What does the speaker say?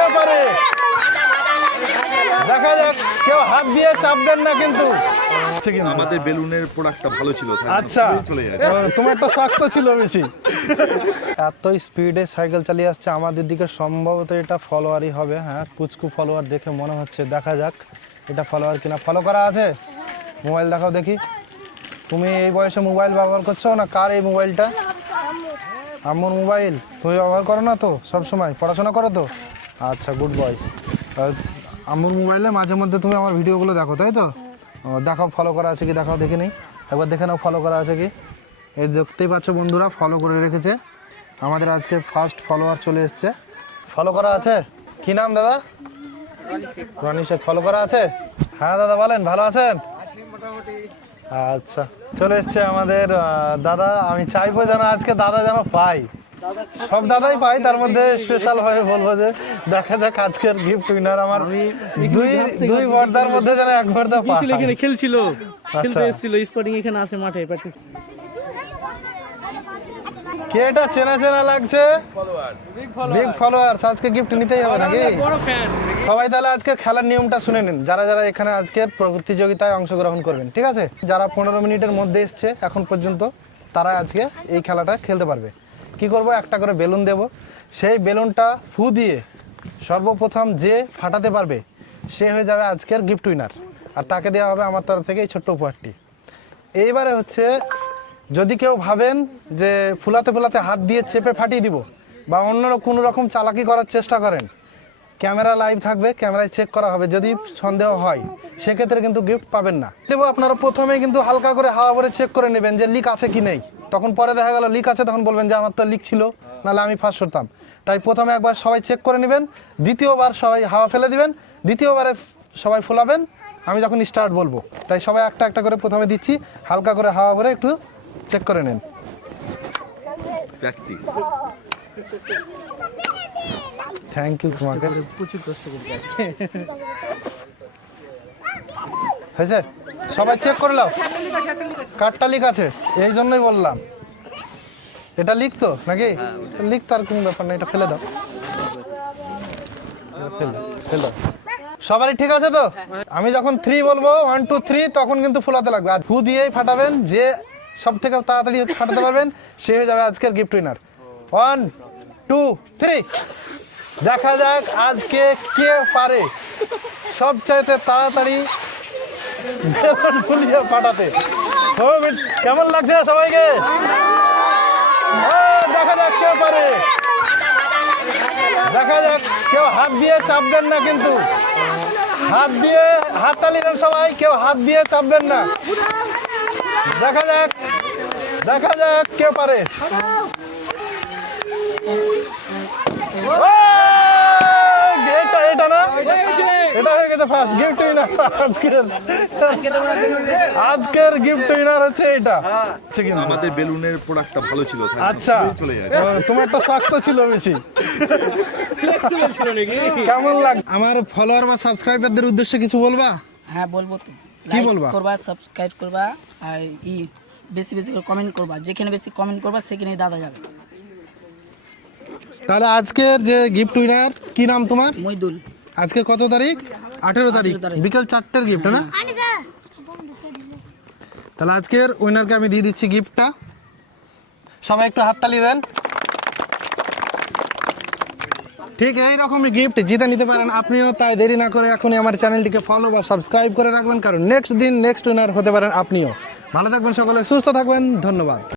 কে পারে। দেখা যাক, কেউ হাত দিয়ে চাপবেন না কিন্তু। আমাদের বেলুনের প্রোডাক্টটা ভালো ছিল, আচ্ছা, চলে যায়। তোমার একটা শক্ত ছিল বেশি। এত স্পিডে সাইকেল চালিয়ে আসছে আমাদের দিকে, সম্ভবত এটা ফলোয়ারই হবে। হ্যাঁ, কুচকু ফলোয়ার দেখে মনে হচ্ছে। দেখা যাক এটা ফলোয়ার কিনা। ফলো করা আছে? মোবাইল দেখাও দেখি। তুমি এই বয়সে মোবাইল ব্যবহার করছো না? কার এই মোবাইলটা? আম্মুর মোবাইল। তুমি ব্যবহার করো না তো সব সময়? পড়াশোনা করো তো? আচ্ছা, গুড বয়। আম্মুর মোবাইলে মাঝে মধ্যে তুমি আমার ভিডিওগুলো দেখো, তাই তো? দেখাও ফলো করা আছে কি, দেখাও দেখে নেই। একবার দেখে নাও ফলো করা আছে কি। এই দেখতেই পাচ্ছ বন্ধুরা, ফলো করে রেখেছে। আমাদের আজকে ফার্স্ট ফলোয়ার চলে এসছে। ফলো করা আছে? কি নাম দাদা? রনি শেখ। ফলো করা আছে? হ্যাঁ দাদা বলেন, ভালো আছেন? আচ্ছা, চলে এসছে আমাদের দাদা। আমি চাইবো যেন আজকে দাদা যেন পাই, সব দাদাই পাই, তার মধ্যে স্পেশাল ভাবে বলবো যে দেখা যাক আজকের গিফট উইনার আমার দুই বর্দার মধ্যে যেন এক বর্দা পাই। এখানে খেলছিল, খেলতে এসেছিল স্পোর্টিং, এখানে আছে মাঠে প্র্যাকটিস। কে এটা চেনা চেনা লাগছে? Big follower. আজকে গিফট নিতেই হবে নাকি? সবাই তাহলে আজকে খেলার নিয়মটা শুনে নিন, যারা যারা এখানে আজকে প্রতিযোগিতায় অংশগ্রহণ করবেন। ঠিক আছে? যারা 15 মিনিটের মধ্যে এসছে এখন পর্যন্ত, তারা আজকে এই খেলাটা খেলতে পারবে। কি করব, একটা করে বেলুন দেব। সেই বেলুনটা ফু দিয়ে সর্বপ্রথম যে ফাটাতে পারবে সে হয়ে যাবে আজকের গিফট উইনার, আর তাকে দেওয়া হবে আমার তরফ থেকে এই ছোট্ট উপহারটি। এইবারে হচ্ছে, যদি কেউ ভাবেন যে ফুলাতে ফুলাতে হাত দিয়ে চেপে ফাটিয়ে দিব বা অন্য কোনো রকম চালাকি করার চেষ্টা করেন, ক্যামেরা লাইভ থাকবে, ক্যামেরায় চেক করা হবে। যদি সন্দেহ হয় সেক্ষেত্রে কিন্তু গিফট পাবেন না। দেবো, আপনারা প্রথমে কিন্তু হালকা করে হাওয়া ভরে চেক করে নেবেন যে লিক আছে কি নেই। তখন পরে দেখা গেল লিক আছে, তখন বলবেন যে আমার তো লিক ছিল, নাহলে আমি ফার্স্ট হতাম। তাই প্রথমে একবার সবাই চেক করে নেবেন, দ্বিতীয়বার সবাই হাওয়া ফেলে দিবেন, দ্বিতীয়বারে সবাই ফুলাবেন আমি যখন স্টার্ট বলবো। তাই সবাই একটা একটা করে প্রথমে দিচ্ছি, হালকা করে হাওয়া ভরে একটু চেক করে নেন। থ্যাংক ইউ তোমাকে, প্রচুর কষ্ট করতে হয়েছে? সবাই চেক করে নাও। কার্ডটা লিক আছে, এই জন্যই বললাম। এটা লিক তো নাকি? লিক তার কোনো ব্যাপার না, এটা ফেলে দাও, ফেলে দাও। সবারই ঠিক আছে তো? আমি যখন 3 বলবো 1 2 3 তখন কিন্তু ফুলাতে লাগবে, আর ফু দিয়েই ফাটাবেন। যে সব থেকে তাড়াতাড়ি ফাটাতে পারবেন সে হয়ে যাবে আজকের গিফট উইনার। 1 2 3। দেখা যাক আজকে কে পারে সবচাইতে তাড়াতাড়ি বেলুন ফুলিয়ে ফাটাতে। কেমন লাগছে সবাইকে? দেখা যাক কে পারে। দেখা যাক, কেউ হাত দিয়ে চাপবেন না কিন্তু। হাত দিয়ে হাততালি দেন সবাই, কেউ হাত দিয়ে চাপবেন না। দেখা যাক, দেখা যাক কে পারে। এটা না, এটা হয়ে গেছে ফার্স্ট গিফট উইনার। আজকের গিফট উইনার হচ্ছে এটা। আমাদের বেলুনের প্রোডাক্টটা ভালো ছিল। আচ্ছা, চলে যায়। তোমার একটা শক্ত ছিল বেশি। কেমন লাগ? আমার ফলোয়ার বা সাবস্ক্রাইবারদের উদ্দেশ্যে কিছু বলবা? হ্যাঁ বলবো তো। কি বলবা? করবা, সাবস্ক্রাইব করবা, আর বেশি বেশি করে কমেন্ট করবা। যেখানে বেশি কমেন্ট করবা সেখানেই দাদা যাবে। তাহলে আজকের যে গিফট উইনার, কি নাম তোমার? মইদুল। আজকে কত তারিখ? 18 তারিখ, বিকাল 4টের গিফট না? তাহলে আজকের উইনারকে আমি দিয়ে দিচ্ছি গিফটটা। সবাই একটু হাততালি দেন। ঠিক এইরকমই গিফট জিতে নিতে পারেন আপনিও। তাই দেরি না করে এখনই আমার চ্যানেলটিকে ফলো বা সাবস্ক্রাইব করে রাখবেন, কারণ নেক্সট দিন নেক্সট উইনার হতে পারেন আপনিও। ভালো থাকবেন সকলে, সুস্থ থাকবেন, ধন্যবাদ।